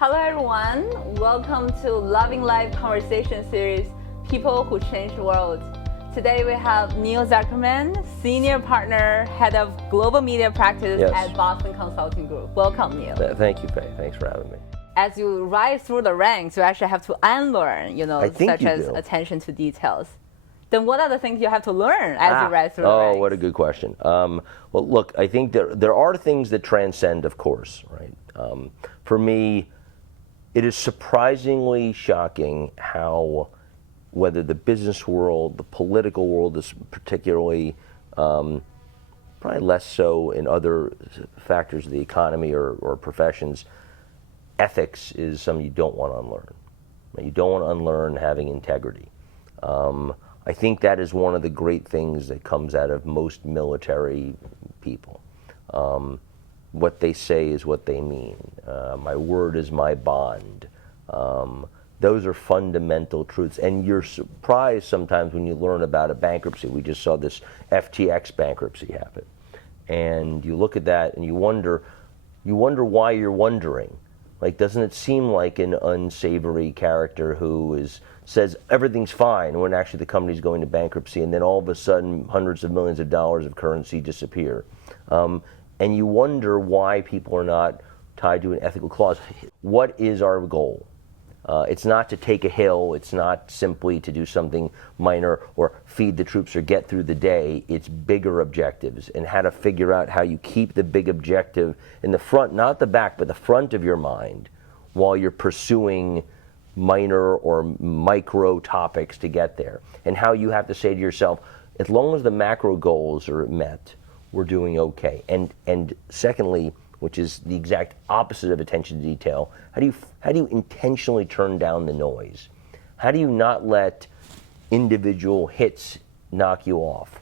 Hello everyone, welcome to Loving Life conversation series, People Who Change the World. Today we have Neal Zuckerman, Senior Partner, Head of Global Media Practice at Boston Consulting Group. Welcome, Neal. Thank you, Faye. Thanks for having me. As you rise through the ranks, you actually have to unlearn, such as do. attention to details. Then what are the things you have to learn as you rise through the ranks? Oh, what a good question. Well, look, I think there are things that transcend, of course, right? For me, it is surprisingly shocking how, whether the business world, the political world is particularly, probably less so in other factors of the economy or professions, ethics is something you don't want to unlearn. You don't want to unlearn having integrity. I think that is one of the great things that comes out of most military people. What they say is what they mean. My word is my bond. Those are fundamental truths. And you're surprised sometimes when you learn about a bankruptcy. We just saw this FTX bankruptcy happen. And you look at that and you wonder why you're wondering. Like, doesn't it seem like an unsavory character who says everything's fine when actually the company's going to bankruptcy, and then all of a sudden hundreds of millions of dollars of currency disappear? And you wonder why people are not tied to an ethical clause. What is our goal? It's not to take a hill. It's not simply to do something minor or feed the troops or get through the day. It's bigger objectives, and how to figure out how you keep the big objective in the front, not the back, but the front of your mind while you're pursuing minor or micro topics to get there. And how you have to say to yourself, as long as the macro goals are met, we're doing okay. And secondly, which is the exact opposite of attention to detail, how do you intentionally turn down the noise? How do you not let individual hits knock you off?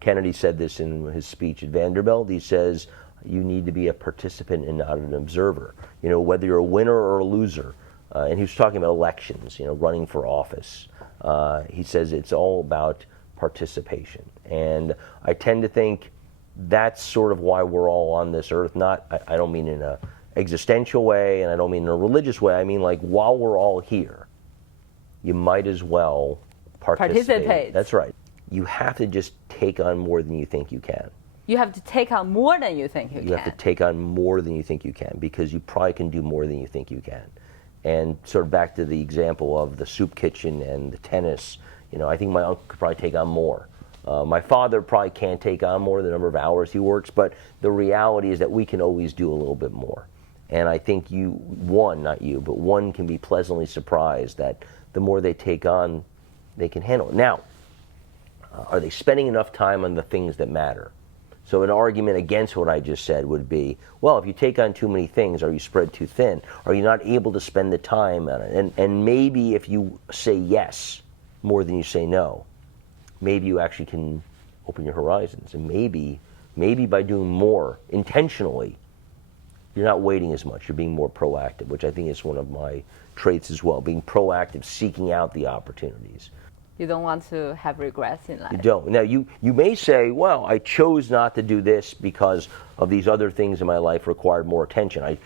Kennedy said this in his speech at Vanderbilt. He says, you need to be a participant and not an observer. Whether you're a winner or a loser. And he was talking about elections, running for office. He says it's all about participation. And I tend to think that's sort of why we're all on this earth. I don't mean in an existential way, and I don't mean in a religious way. I mean, like, while we're all here, you might as well participate. That's right. You have to just take on more than you think you can. You have to take on more than you think you can. You have to take on more than you think you can, because you probably can do more than you think you can. And sort of back to the example of the soup kitchen and the tennis, I think my uncle could probably take on more. My father probably can't take on more the number of hours he works, but the reality is that we can always do a little bit more. And I think one can be pleasantly surprised that the more they take on, they can handle it. Now, are they spending enough time on the things that matter? So an argument against what I just said would be, well, if you take on too many things, are you spread too thin? Are you not able to spend the time on it? And maybe if you say yes more than you say no, maybe you actually can open your horizons. And maybe by doing more intentionally, you're not waiting as much. You're being more proactive, which I think is one of my traits as well, being proactive, seeking out the opportunities. You don't want to have regrets in life. You don't. Now, you may say, well, I chose not to do this because of these other things in my life required more attention.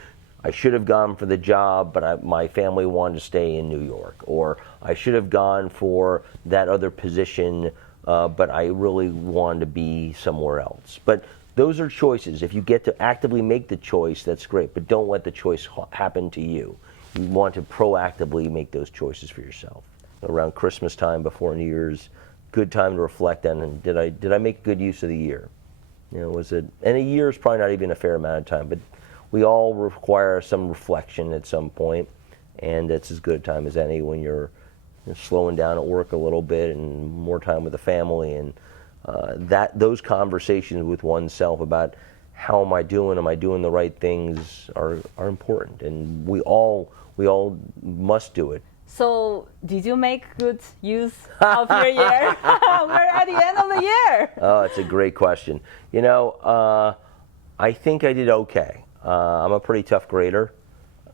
I should have gone for the job, but my family wanted to stay in New York. Or I should have gone for that other position, but I really wanted to be somewhere else. But those are choices. If you get to actively make the choice, that's great. But don't let the choice happen to you. You want to proactively make those choices for yourself. Around Christmas time, before New Year's, good time to reflect on, and did I make good use of the year? And a year is probably not even a fair amount of time, but we all require some reflection at some point, and it's as good a time as any when you're slowing down at work a little bit and more time with the family, and those conversations with oneself about how am I doing the right things are important, and we all must do it. So, did you make good use of your year? We're at the end of the year. Oh, it's a great question. I think I did okay. I'm a pretty tough grader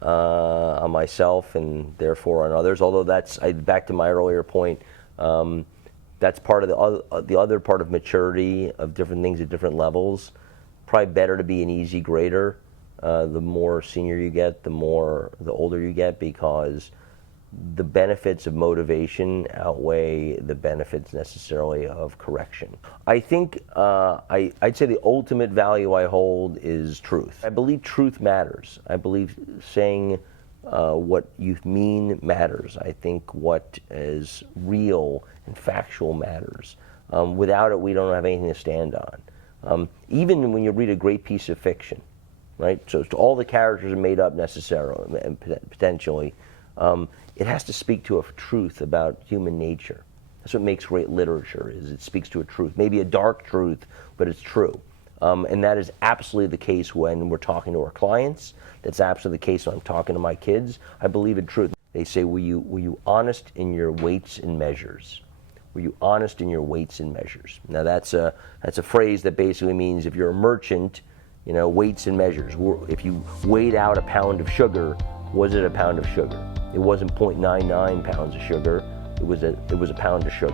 on myself and therefore on others. Although back to my earlier point, that's part of the other part of maturity of different things at different levels. Probably better to be an easy grader the more senior you get, the older you get, because the benefits of motivation outweigh the benefits necessarily of correction. I think I'd say the ultimate value I hold is truth. I believe truth matters. I believe saying what you mean matters. I think what is real and factual matters. Without it, we don't have anything to stand on. Even when you read a great piece of fiction, right? So all the characters are made up necessarily and potentially. It has to speak to a truth about human nature. That's what makes great literature, is it speaks to a truth. Maybe a dark truth, but it's true. And that is absolutely the case when we're talking to our clients. That's absolutely the case when I'm talking to my kids. I believe in truth. They say, were you honest in your weights and measures? Were you honest in your weights and measures? Now that's a phrase that basically means if you're a merchant, weights and measures. If you weighed out a pound of sugar, was it a pound of sugar? It wasn't 0.99 pounds of sugar. It was a pound of sugar.